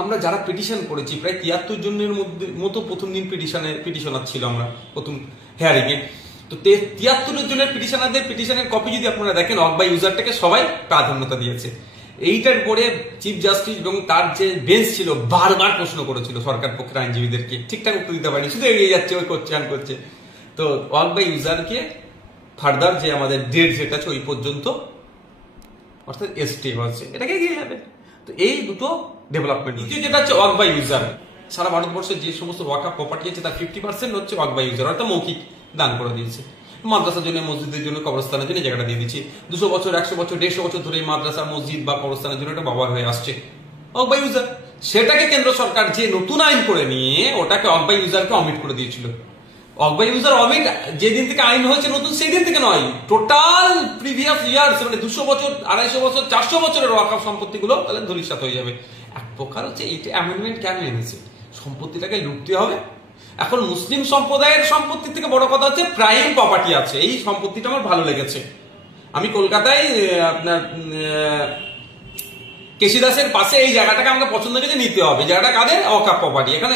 আমরা যারা পিটিশন করেছি প্রায় 73 জনের মতো প্রথম দিন পিটিশনার ছিল আমরা প্রথম হেয়ারিং এ। তো 73 জনের পিটিশনের কপি যদি আপনারা দেখেন, অফ বাই ইউজারটাকে সবাই প্রাধান্যতা দিয়েছে। এইটার পরে চিফ জাস্টিস এবং তার যে বেঞ্চ ছিল বারবার প্রশ্ন করেছিল সরকার পক্ষের আইনজীবীদেরকে, ঠিকঠাক উত্তর দিতে পারেনি, শুধু এড়িয়ে যাচ্ছে, ওই করছে আন করছে। তো অফ বাই ইউজারকে ফার্দার যে আমাদের ডেট যেটা আছে ওই পর্যন্ত অর্থাৎ স্টে হচ্ছে, এটাকে এগিয়ে যাবে। তো এই দুটো ডেভেলপমেন্ট। দ্বিতীয় যেটা হচ্ছে ওয়াক বাই ইউজার। সারা ভারতবর্ষে যে সমস্ত ওয়াকফ প্রপার্টি আছে তার 50% হচ্ছে ওয়াক বাই ইউজার, অর্থাৎ মৌখিক দান করে দিয়েছে। মাদ্রাসার জন্য, মসজিদের জন্য, কবরস্থানের জন্য জায়গাটা দিয়ে দিচ্ছি। 200 বছর, 100 বছর, 150 বছর ধরে মাদ্রাসা, মসজিদ বা কবরস্থানের জন্য একটা ব্যবহার হয়ে আসছে ওয়াক বাই ইউজার। সেটাকে কেন্দ্র সরকার যে নতুন আইন করে নিয়ে ওটাকে ওয়াক বাই ইউজারকে অমিট করে দিয়েছিল। ওয়াক বাই ইউজার অমিট যেদিন থেকে আইন হয়েছে নতুন, সেই দিন থেকে নয়, টোটাল প্রিভিয়াস ইয়ার্স, মানে 200 বছর, 250 বছর, 400 বছরের ওয়াকফ সম্পত্তিগুলো তাহলে ধূলিসাৎ হয়ে যাবে। এক প্রকার হচ্ছে এইটা অ্যামেন্ডমেন্ট কেন এনেছে, সম্পত্তিটাকে লুটতে হবে। এখন মুসলিম সম্প্রদায়ের সম্পত্তি থেকে বড় কথা হচ্ছে প্রাইম প্রপার্টি আছে, এই সম্পত্তিটা আমার ভালো লেগেছে। আমি কলকাতায় আপনার কেশিদাসের পাশে এই জায়গাটাকে আমাকে পছন্দ করে নিতে হবে। জায়গাটা কাদের? ওয়াকফ প্রপার্টি। এখানে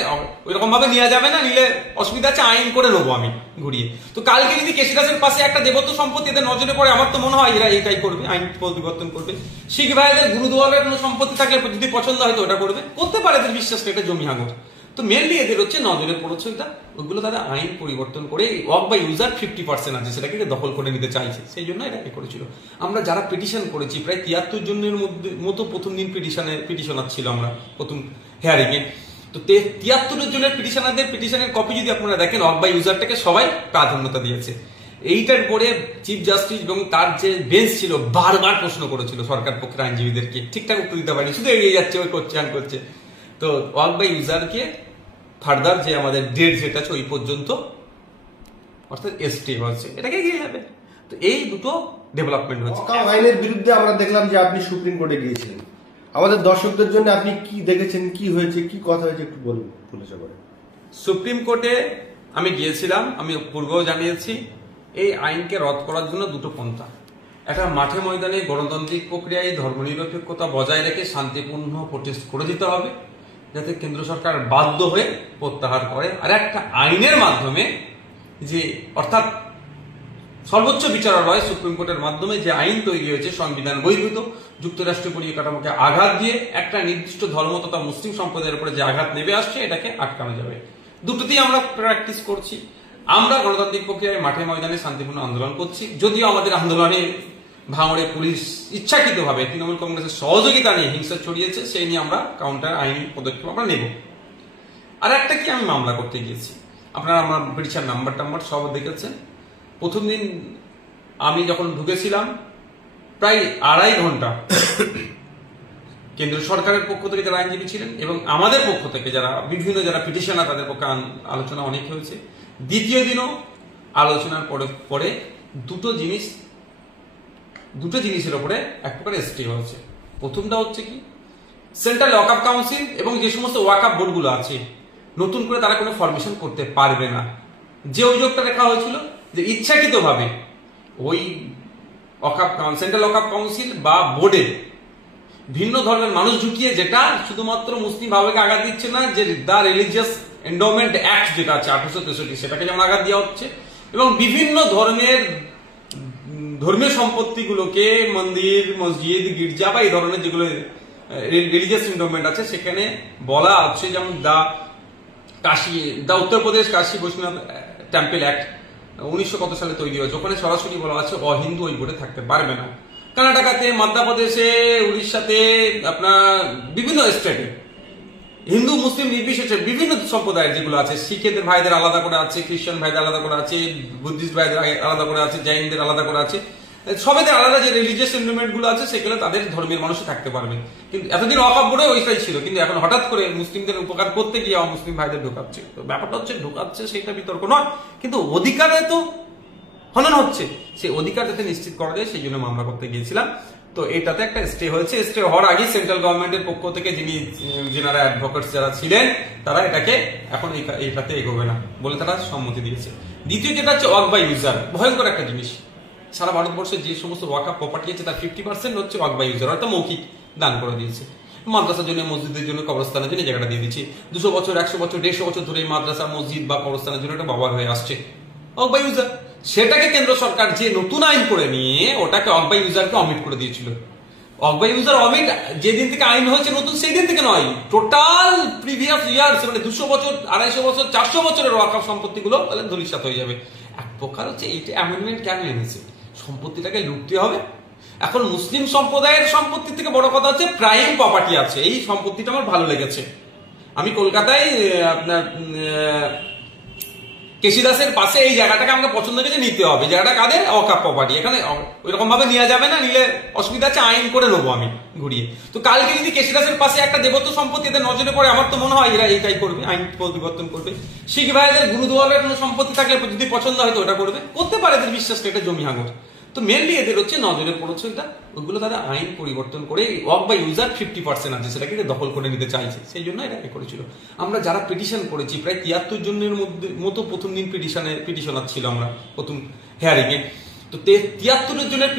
ওইরকম ভাবে নেওয়া যাবে না, নিলে অসুবিধা আছে, আইন করে নেবো আমি ঘুরিয়ে। তো কালকে যদি কেশিদাসের পাশে একটা দেবত্ব সম্পত্তি এদের নজরে পড়ে, আমার তো মনে হয় এরা এটাই করবে, আইন পরিবর্তন করবে। শিখ ভাইদের গুরুদুয়ারের কোনো সম্পত্তি থাকলে যদি পছন্দ হয় তো ওটা করবে, করতে পারে, এদের বিশ্বাস এটা জমি হাঙর। তো মেনলি এদের হচ্ছে নজরে পড়েছে এটা, ওইগুলো তারা আইন পরিবর্তন করে ওয়াক বাই ইউজার 50% আছে সেটাকে দখল করে নিতে চাইছে, সেই জন্য এটা করেছিল। আমরা যারা পিটিশন করেছি প্রায় 73 জনের মতো প্রথম দিন পিটিশনার ছিল আমরা প্রথম হেয়ারিং এ। তো 73 জনের পিটিশনের কপি যদি আপনারা দেখেন, ওয়াক বাই ইউজারটাকে সবাই প্রাধান্যতা দিয়েছে। এইটার পরে চিফ জাস্টিস এবং তার যে বেঞ্চ ছিল বারবার প্রশ্ন করেছিল সরকার পক্ষের আইনজীবীদেরকে, ঠিকঠাক উত্তর দিতে পারেনি, শুধু এড়িয়ে যাচ্ছে, ওই করছে আন করছে। তো ওয়াক বাই ইউজারকে ফার্দার যে আমাদের ডেট যেটা আছে ওই পর্যন্ত অর্থাৎ স্টে হচ্ছে, এটাকে এগিয়ে যাবে। তো এই দুটো ডেভেলপমেন্ট হচ্ছে। ওয়াকফ আইনের বিরুদ্ধে আমরা দেখলাম যে আপনি সুপ্রিম কোর্টে গিয়েছিলেন। আমাদের দর্শকদের জন্য আপনি কি দেখেছেন, কি হয়েছে, কি কথা হয়েছে একটু বলুন খুলেছে করে। সুপ্রিম কোর্টে আমি গিয়েছিলাম, আমি পূর্বেও জানিয়েছি, এই আইনকে রদ করার জন্য দুটো পন্থা। একটা মাঠে ময়দানে গণতান্ত্রিক প্রক্রিয়ায় ধর্মনিরপেক্ষতা বজায় রেখে শান্তিপূর্ণ প্রোটেস্ট করে দিতে হবে, যাতে কেন্দ্র সরকার বাধ্য হয়ে প্রত্যাহার করে। আর একটা আইনের মাধ্যমে যে, অর্থাৎ সর্বোচ্চ বিচারালয় সুপ্রিম কোর্টের মাধ্যমে যে আইন তৈরি হয়েছে সংবিধান বহির্ভূত, যুক্তরাষ্ট্রীয় পরিকাঠামোকে আঘাত দিয়ে একটা নির্দিষ্ট ধর্ম তথা মুসলিম সম্প্রদায়ের উপরে যে আঘাত নেমে আসছে এটাকে আটকানো যাবে। দুটোতেই আমরা প্র্যাকটিস করছি। আমরা গণতান্ত্রিক প্রক্রিয়ায় মাঠে ময়দানে শান্তিপূর্ণ আন্দোলন করছি, যদিও আমাদের আন্দোলনে ভাঙড়ে পুলিশ ইচ্ছাকৃতভাবে তৃণমূল কংগ্রেসের সহযোগিতা নিয়ে হিংসা ছড়িয়েছে, সেই নিয়ে আমরা কাউন্টার আইনি পদক্ষেপ আমরা নেব। আর একটা কি, আমি মামলা করতে গিয়েছি, আপনারা আমার পিটিশন নাম্বার সব দেখেছেন। প্রথম দিন আমি যখন ঢুকেছিলাম প্রায় 2.5 ঘন্টা কেন্দ্র সরকারের পক্ষ থেকে যারা আইনজীবী ছিলেন এবং আমাদের পক্ষ থেকে যারা যারা পিটিশনার তাদের পক্ষে আলোচনা অনেক হয়েছে। দ্বিতীয় দিনও আলোচনার পরে দুটো জিনিসের উপরে এক প্রকার স্টে হয়েছে। প্রথমটা হচ্ছে কি, সেন্ট্রাল ওয়াকফ কাউন্সিল এবং যে সমস্ত ওয়াকফ বোর্ডগুলো আছে নতুন করে তারা কোনো ফরমেশন করতে পারবে না। যে অভিযোগটা রেখা হয়েছিল যে ইচ্ছাকৃতভাবে ওই সেন্ট্রাল ওয়াকফ কাউন্সিল বা বোর্ডে ভিন্ন ধর্মের মানুষ ঢুকিয়ে, যেটা শুধুমাত্র মুসলিম ভাবেকে আঘাত দিচ্ছে না, যে দ্য রিলিজিয়াস এন্ডোমেন্ট অ্যাক্ট যেটা আছে 1863 সেটাকে যেমন আঘাত দেওয়া হচ্ছে, এবং বিভিন্ন ধর্মীয় সম্পত্তিগুলোকে, মন্দির, মসজিদ, গির্জা বা এই ধরনের যেগুলো রিলিজিয়াস এন্ডোমেন্ট আছে সেখানে বলা হচ্ছে, যেমন দা উত্তরপ্রদেশ কাশী বৈষ্ণব টেম্পল অ্যাক্ট 1900 কত সালে তৈরি হয়েছে, ওখানে সরাসরি বলা আছে অহিন্দু ওই বোর্ডে থাকতে পারবে না। কর্ণাটকাতে, মধ্যপ্রদেশে, উড়িষ্যাতে, আপনার বিভিন্ন স্টেটে হিন্দু মুসলিম নির্বিশেষে বিভিন্ন সম্প্রদায়ের যেগুলো আছে, শিখেদের ভাইদের আলাদা করে আছে, খ্রিস্টান ভাইদের আলাদা করে আছে, বুদ্ধিস্ট ভাইদের আলাদা করে আছে, জৈনদের আলাদা করে আছে, সবেদের আলাদা যে রিলিজিয়াস এন্ডোমেন্ট গুলো আছে সেগুলো তাদের ধর্মের মানুষই থাকতে পারবে। কিন্তু এতদিন ওয়াকফ বোর্ডে ওইটাই ছিল, কিন্তু এখন হঠাৎ করে মুসলিমদের উপকার করতে গিয়ে মুসলিম ভাইদের ঢোকাচ্ছে। তো ব্যাপারটা হচ্ছে ঢোকাচ্ছে সেটা বিতর্ক নয়, কিন্তু অধিকারে তো হনন হচ্ছে, সেই অধিকার যাতে নিশ্চিত করা যায় সেই জন্য মামলা করতে গিয়েছিলাম। তো এটাতে একটা স্টে হয়েছে। স্টে হওয়ার আগে সেন্ট্রাল গভর্নমেন্টের পক্ষ থেকে যিনারা অ্যাডভোকেটস যারা ছিলেন তারা এটাকে এখন এটাতে এগোবে না বলে তারা সম্মতি দিয়েছে। দ্বিতীয় যেটা হচ্ছে ওয়াক বাই ইউজার, ভয়ঙ্কর একটা জিনিস। সারা ভারতবর্ষে যে সমস্ত ওয়াকফ প্রপার্টি আছে তার 50% হচ্ছে ওয়াক বাই ইউজার, অর্থাৎ মৌখিক দান করে দিয়েছে। মাদ্রাসার জন্য, মসজিদের জন্য, কবরস্থানের জন্য জায়গাটা দিয়ে দিচ্ছি। 200 বছর, 100 বছর, 150 বছর ধরে এই মাদ্রাসা, মসজিদ বা কবরস্থানের জন্য একটা ব্যবহার হয়ে আসছে অক বাই ইউজার। সেটাকে কেন্দ্র সরকার যে নতুন আইন করে নিয়ে ওটাকে অক বাই ইউজারকে অমিট করে দিয়েছিল। অক বাই ইউজার অমিট যেদিন থেকে আইন হয়েছে নতুন, সেই দিন থেকে নয়, টোটাল প্রিভিয়াস ইয়ার্স, মানে 200 বছর, 250 বছর, 400 বছরের ওয়াকফ সম্পত্তিগুলো তাহলে ধূলিসাৎ হয়ে যাবে। এক প্রকার হচ্ছে এইটা অ্যামেন্ডমেন্ট কেন এনেছে, সম্পত্তিটাকে লুটতে হবে। এখন মুসলিম সম্প্রদায়ের সম্পত্তি থেকে বড় কথা হচ্ছে প্রাইম প্রপার্টি আছে, এই সম্পত্তিটা আমার ভালো লেগেছে। আমি কলকাতায় আপনার কেশিদাসের পাশে এই জায়গাটাকে আমাকে পছন্দ হয়েছে, নিতে হবে। জায়গাটা কাদের? ওয়াকফ প্রপার্টি। এখানে ওইরকম ভাবে নেওয়া যাবে না, নিলে অসুবিধা আছে, আইন করে নেবো আমি ঘুরিয়ে। তো কালকে যদি কেশিদাসের পাশে একটা দেবত্ব সম্পত্তি এদের নজরে পড়ে, আমার তো মনে হয় এরা এইটাই করবে, আইন পরিবর্তন করবে। শিখ ভাইদের গুরুদুয়ারের কোনো সম্পত্তি থাকলে যদি পছন্দ হয় তো ওটা করবে, করতে পারে, এদের বিশ্বাস এটা জমি হাঙর। তো মেনলি এদের হচ্ছে নজরে পড়েছে এটা, ওইগুলো তারা আইন পরিবর্তন করে ওয়াক বাই ইউজার 50% আছে সেটাকে দখল করে নিতে চাইছে, সেই জন্য এটা করেছিল। আমরা যারা পিটিশন করেছি প্রায় 73 জনের মতো প্রথম দিন পিটিশনার ছিল আমরা প্রথম হেয়ারিং এ। তো 73 জনের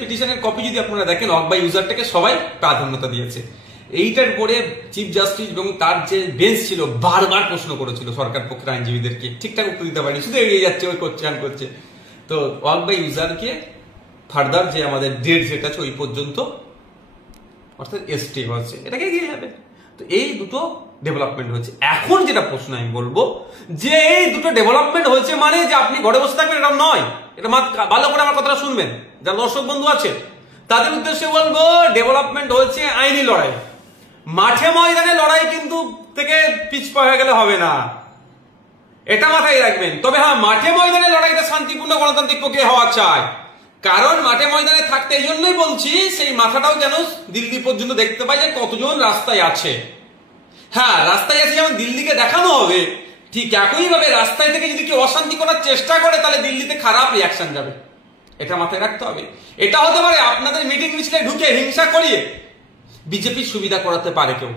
পিটিশনের কপি যদি আপনারা দেখেন, ওয়াক বাই ইউজারটাকে সবাই প্রাধান্যতা দিয়েছে। এইটার পরে চিফ জাস্টিস এবং তার যে বেঞ্চ ছিল বারবার প্রশ্ন করেছিল সরকার পক্ষের আইনজীবীদেরকে, ঠিকঠাক উত্তর দিতে পারেনি, শুধু এগিয়ে যাচ্ছে, ওই করছে আন করছে। তো ওয়াক বাই ইউজারকে ফার্দার যে আমাদের ডেট যেটা আছে ওই পর্যন্ত, অর্থাৎ স্টে হচ্ছে, এটাকে এগিয়ে যাবে। তো এই দুটো ডেভেলপমেন্ট হচ্ছে। এখন যেটা প্রশ্ন আমি বলবো যে এই দুটো ডেভেলপমেন্ট হয়েছে মানে যে আপনি ঘরে বসে থাকবেন, এটা নয়। এটা ভালো করে আমার কথাটা শুনবেন, যারা দর্শক বন্ধু আছে তাদের উদ্দেশ্যে বলবো, ডেভেলপমেন্ট হয়েছে আইনি লড়াই। মাঠে ময়দানে লড়াই কিন্তু থেকে পিছপা হয়ে গেলে হবে না, এটা মাথায় রাখবেন। তবে হ্যাঁ, মাঠে ময়দানে লড়াইটা শান্তিপূর্ণ গণতান্ত্রিক প্রক্রিয়া হওয়া চাই। কারণ মাঠে ময়দানে থাকতে এই জন্যই বলছি, সেই মাথাটাও যেন দিল্লি পর্যন্ত দেখতে পাই যে কতজন রাস্তায় আছে। হ্যাঁ, রাস্তায় আছে যেমন দিল্লিকে দেখানো হবে, ঠিক একই ভাবে রাস্তায় থেকে যদি কেউ অশান্তি করার চেষ্টা করে তাহলে দিল্লিতে খারাপ রিয়াকশন যাবে, এটা মাথায় রাখতে হবে। এটা হতে পারে আপনাদের মিটিং মিছিলে ঢুকে হিংসা করিয়ে বিজেপির সুবিধা করাতে পারে কেউ।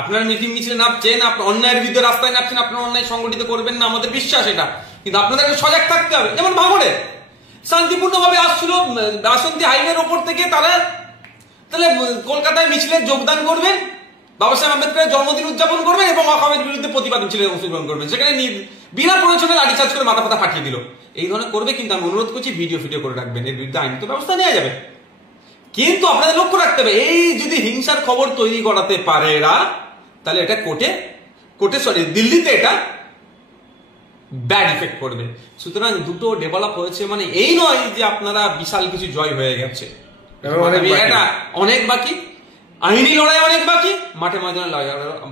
আপনারা মিটিং মিছিলে নামছেন, আপনার অন্যায়ের বিরুদ্ধে রাস্তায় নামছেন, আপনার অন্যায় সংগঠিত করবেন না, আমাদের বিশ্বাস এটা, কিন্তু আপনাদেরকে সজাগ থাকতে হবে। যেমন ভাঙড়ে শান্তিপূর্ণ ভাবে আসছিল বাসন্তী হাইওয়ের ওপর থেকে, তাহলে কলকাতায় মিছিলে যোগদান করবেন, বাবা সাহেব আম্বেদকরের জন্মদিন উদযাপন করবেন এবং ওয়াকফের বিরুদ্ধে প্রতিবাদ মিছিলে অংশগ্রহণ করবেন। সেখানে বিনা প্রয়োজনে লাঠিচার্জ করে মাথা ফাতা ফাটিয়ে দিল, এই ধরনের করবে। কিন্তু আমি অনুরোধ করছি ভিডিও করে রাখবেন, এর বিরুদ্ধে আইনত ব্যবস্থা নেওয়া যাবে। কিন্তু আপনাদের লক্ষ্য রাখতে হবে, এই যদি হিংসার খবর তৈরি করাতে পারে এরা, তাহলে এটা দিল্লিতে এটা ব্যাড ইফেক্ট করবে। সুতরাং দুটো ডেভেলপ হয়েছে মানে এই নয় যে আপনারা বিশাল কিছু জয় হয়ে গেছে, অনেক বাকি। আইনি লড়াই অনেক বাকি, মাঠে ময়দানে লড়াই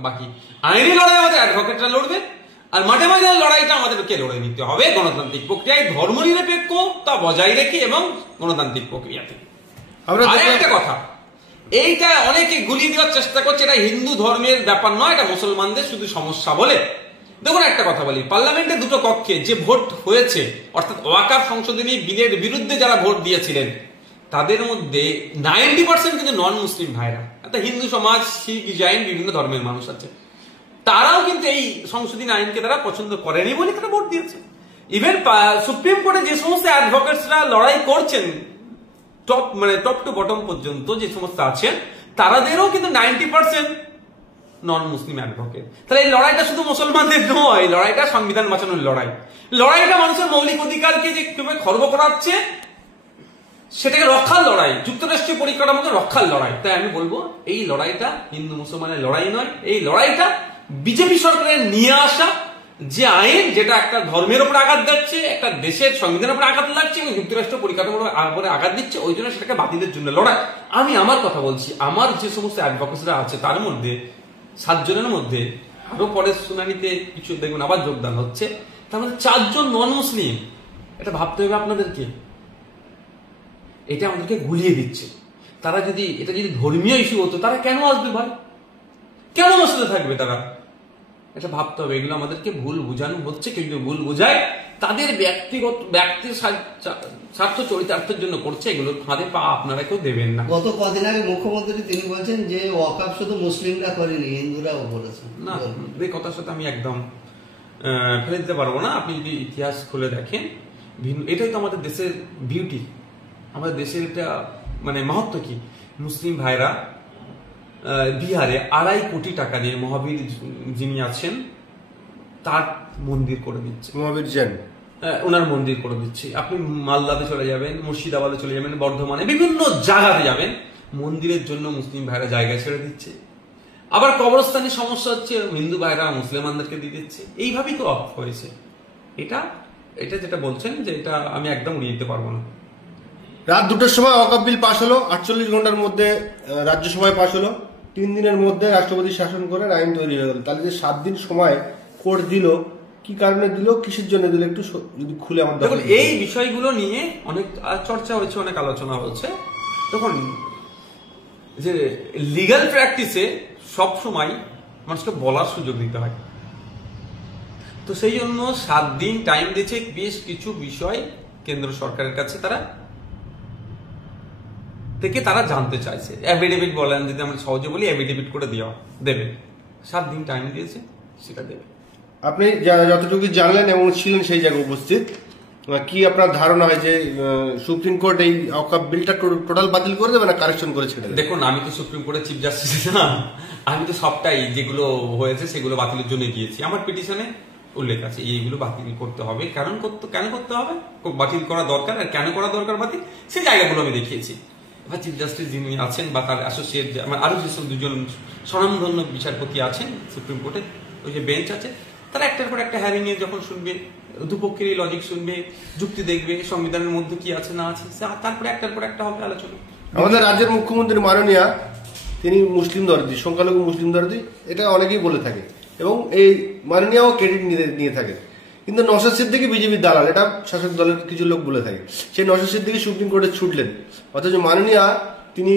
বাকি। আইনি লড়াই আমাদের অ্যাডভোকেটরা লড়বে, আর মাঠে ময়দানের লড়াইটা আমাদেরকে লড়ে নিতে হবে গণতান্ত্রিক প্রক্রিয়ায়, ধর্মনিরপেক্ষতা বজায় রেখে এবং গণতান্ত্রিক প্রক্রিয়াতে। একটা কথা, এইটা অনেকে গুলিয়ে দেওয়ার চেষ্টা করছে, এটা হিন্দু ধর্মের ব্যাপার নয়, এটা মুসলমানদের শুধু সমস্যা বলে। দেখুন একটা কথা বলি, পার্লামেন্টে দুটো কক্ষে যে ভোট হয়েছে, অর্থাৎ ওয়াকফ সংশোধনী বিলের বিরুদ্ধে যারা ভোট দিয়েছিলেন তাদের মধ্যে 90% কিন্তু নন মুসলিম ভাইরা, হিন্দু সমাজ, শিখ, জৈন, বিভিন্ন ধর্মের মানুষ আছে, তারাও কিন্তু এই সংশোধনী আইনকে তারা পছন্দ করেনি বলে তারা ভোট দিয়েছে। ইভেন সুপ্রিম কোর্টে যে সমস্ত অ্যাডভোকেটসরা লড়াই করছেন টপ টু বটম পর্যন্ত যে সমস্ত আছেন, তাদেরও কিন্তু 90% নন মুসলিম অ্যাডভোকেট। তাহলে এই লড়াইটা শুধু মুসলমানদের নয়, লড়াইটা সংবিধান বাঁচানোর লড়াইটা মানুষের মৌলিক অধিকারকে যে কিভাবে খর্ব করাচ্ছে সেটাকে রক্ষার লড়াই, যুক্তরাষ্ট্রীয় পরিকাঠামোকে রক্ষার লড়াই। তাই আমি বলবো এই লড়াইটা হিন্দু মুসলমানের লড়াই নয়, এই লড়াইটা বিজেপি সরকারের নিয়ে আসা যে আইন, যেটা একটা ধর্মের উপর আঘাত দিচ্ছে, একটা দেশের সংবিধানের উপর আঘাত লাগছে এবং যুক্তরাষ্ট্র পরিকাঠামোর উপরে আঘাত দিচ্ছে, ওই জন্য সেটাকে বাতিলের জন্য লড়াই। আমি আমার কথা বলছি, আমার যে সমস্ত অ্যাডভোকেটসরা আছে তার মধ্যে 7 জনের মধ্যে আরো পরের শুনানিতে কিছু দেখবেন আবার যোগদান হচ্ছে, তার মধ্যে 4 জন নন মুসলিম। এটা ভাবতে হবে আপনাদেরকে, এটা আমাদেরকে গুলিয়ে দিচ্ছে। এটা যদি ধর্মীয় ইস্যু হতো তারা কেন আসবে ভাই, কেন মসজিদে থাকবে তারা? এটা ভাবতে হবে। এগুলো আমাদেরকে ভুল বোঝানো হচ্ছে, কেউ যদি ভুল বোঝায় তাদের ব্যক্তির স্বার্থ চরিতার্থের জন্য করছে, এগুলো ফাঁদে পা আপনারা কেউ দেবেন না। গত কদিন আগে মুখ্যমন্ত্রী তিনি বলছেন যে ওয়াকফ শুধু মুসলিমরা করেনি, হিন্দুরাও করেছে। না, এই কথার সাথে আমি একদম ফেলে দিতে পারবো না। আপনি যদি ইতিহাস খুলে দেখেন, এটাই তো আমাদের দেশের বিউটি, আমাদের দেশের এটা মানে মাহাত্ম্য কি। মুসলিম ভাইরা বিহারে 2.5 কোটি টাকা দিয়ে মহাবীর যিনি আছেন তার মন্দির করে দিচ্ছে, মহাবীর জৈন ওনার মন্দির করে দিচ্ছে। আপনি মালদাতে চলে যাবেন, মুর্শিদাবাদে চলে যাবেন, বর্ধমানে বিভিন্ন জায়গাতে যাবেন, মন্দিরের জন্য মুসলিম ভাইরা জায়গা ছেড়ে দিচ্ছে। আবার কবরস্থানের সমস্যা হচ্ছে, হিন্দু ভাইরা মুসলমানদেরকে দিয়ে দিচ্ছে। এইভাবেই তো অফ হয়েছে। এটা এটা যেটা বলছেন যে এটা আমি একদম উড়িয়ে দিতে পারবো না। রাত 2টার সময় ওয়াকফ বিল পাশ হলো, 48 ঘন্টার মধ্যে রাজ্যসভায় পাশ হলো, 3 দিনের মধ্যে রাষ্ট্রপতি শাসন করে আইন তৈরি হয়ে গেল। তাহলে যে 7 দিন সময় কোর্ট দিল, কি কারণে দিল, কিসের জন্য দিল, একটু যদি খুলে আমার দেখুন, এই বিষয়গুলো নিয়ে অনেক চর্চা হয়েছে, অনেক আলোচনা হয়েছে। তখন যে লিগ্যাল প্র্যাকটিসে সব সময় মানুষকে বলার সুযোগ দিতে হয়, তো সেই জন্য 7 দিন টাইম দিয়েছে। বেশ কিছু বিষয় কেন্দ্র সরকারের কাছে তারা জানতে চাইছে। অ্যাফিডেভিট বলেন, যদি আমরা সহজে বলি, অ্যাফিডেভিট করে দেওয়া দেবে। 7 দিন টাইম দিয়েছে, সেটা দেবে। আপনি যতটুকু জানলেন এবং ছিলেন সেই জায়গায় উপস্থিত, কি আপনার ধারণা হয় যে সুপ্রিম কোর্ট এই ওয়াকফ বিলটা টোটাল বাতিল করে দেবে না কারেকশন করে ছেড়ে দেবে? দেখুন, আমি তো সুপ্রিম কোর্টের চিফ জাস্টিস না, আমি তো সবটাই যেগুলো হয়েছে সেগুলো বাতিলের জন্য গিয়েছি। আমার পিটিশনে উল্লেখ আছে এইগুলো বাতিল করতে হবে, কেন করতে হবে, বাতিল করা দরকার, আর কেন করা দরকার বাতিল, সেই জায়গাগুলো আমি দেখিয়েছি। এবার চিফ জাস্টিস যিনি আছেন বা তার অ্যাসোসিয়েট, আমার আরো যেসব 2জন স্বনামধন্য বিচারপতি আছেন সুপ্রিম কোর্টে, ওই যে বেঞ্চ আছে, তারা একটার পর একটা হ্যারিং এ যখন শুনবে, দুপক্ষেরই লজিক শুনবে, যুক্তি দেখবে, সংবিধানের মধ্যে কি আছে না আছে, তারপরে একটার পর একটা হবে আলোচনা। আমাদের রাজ্যের মুখ্যমন্ত্রী মাননীয়া, তিনি মুসলিম দরদি, সংখ্যালঘু মুসলিম দরদি, এটা অনেকেই বলে থাকে এবং এই মাননীয়াও ক্রেডিট নিয়ে থাকে। কিন্তু নওশাদ সিদ্দিকী বিজেপির দালাল, এটা শাসক দলের কিছু লোক বলে থাকে। সেই নওশাদ সিদ্দিকী সুপ্রিম কোর্টে ছুটলেন, অথচ মাননীয়া তিনি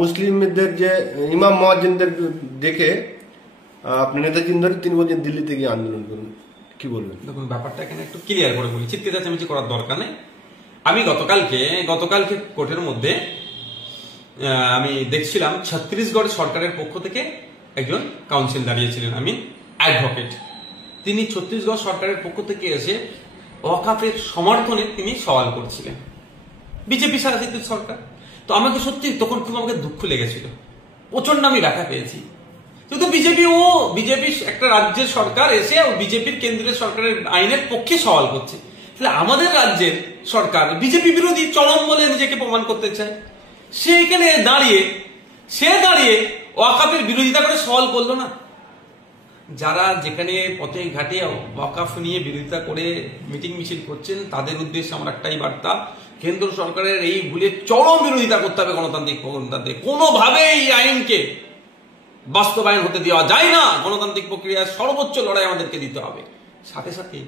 মুসলিমদের যে ইমাম মুয়াজ্জিনদের দেখে আপনি নেতাজি ধরে তিনি বলছেন দিল্লিতে গিয়ে আন্দোলন করুন, কি বলবেন? দেখুন, ব্যাপারটা এখানে একটু ক্লিয়ার করে বলি, চিৎকে চাচামেচি করার দরকার নেই। আমি গতকালকে কোর্টের মধ্যে আমি দেখছিলাম ছত্তিশগড় সরকারের পক্ষ থেকে একজন কাউন্সিল দাঁড়িয়েছিলেন, আমি অ্যাডভোকেট। তিনি ছত্তিশগড় সরকারের পক্ষ থেকে এসে ওয়াকফের সমর্থনে তিনি সওয়াল করছিলেন, বিজেপি শাসিত সরকার। তো আমাকে সত্যি তখন খুব আমাকে দুঃখ লেগেছিল, প্রচন্ড আমি ব্যথা পেয়েছি। কিন্তু বিজেপি একটা রাজ্যের সরকার এসে বিজেপির কেন্দ্রীয় সরকারের আইনের পক্ষে সওয়াল করছে, তাহলে আমাদের রাজ্যের সরকার বিজেপি বিরোধী চরম বলে নিজেকে প্রমাণ করতে চায়। সে এখানে দাঁড়িয়ে ওয়াকফের বিরোধিতা করে সওয়াল করলো না। যারা যেখানে পথে ঘাটে ওয়াকফ নিয়ে বিরোধিতা করে মিটিং মিছিল করছেন, তাদের উদ্দেশ্যে আমার একটাই বার্তা, কেন্দ্র সরকারের এই ভুলের চরম বিরোধিতা করতে হবে। গণতান্ত্রিক কোনোভাবে এই আইনকে বাস্তবায়ন হতে দেওয়া যায় না। গণতান্ত্রিক প্রক্রিয়ার সর্বোচ্চ লড়াই আমাদেরকে দিতে হবে। সাথে সাথে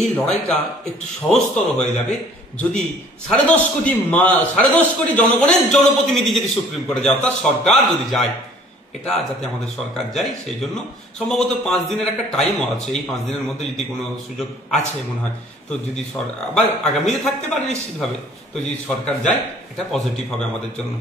এই লড়াইটা একটু সহজতর হয়ে যাবে যদি 10.5 কোটি জনগণের জনপ্রতিনিধি যদি সুপ্রিম কোর্টে যায়, অর্থাৎ সরকার যদি যায়, এটা যাতে আমাদের সরকার যায়, সেই জন্য সম্ভবত 5 দিনের একটা টাইমও আছে। এই 5 দিনের মধ্যে যদি কোনো সুযোগ আছে মনে হয়, তো যদি আবার আগামীতে থাকতে পারে নিশ্চিতভাবে, তো যদি সরকার যায়, এটা পজিটিভ হবে আমাদের জন্য।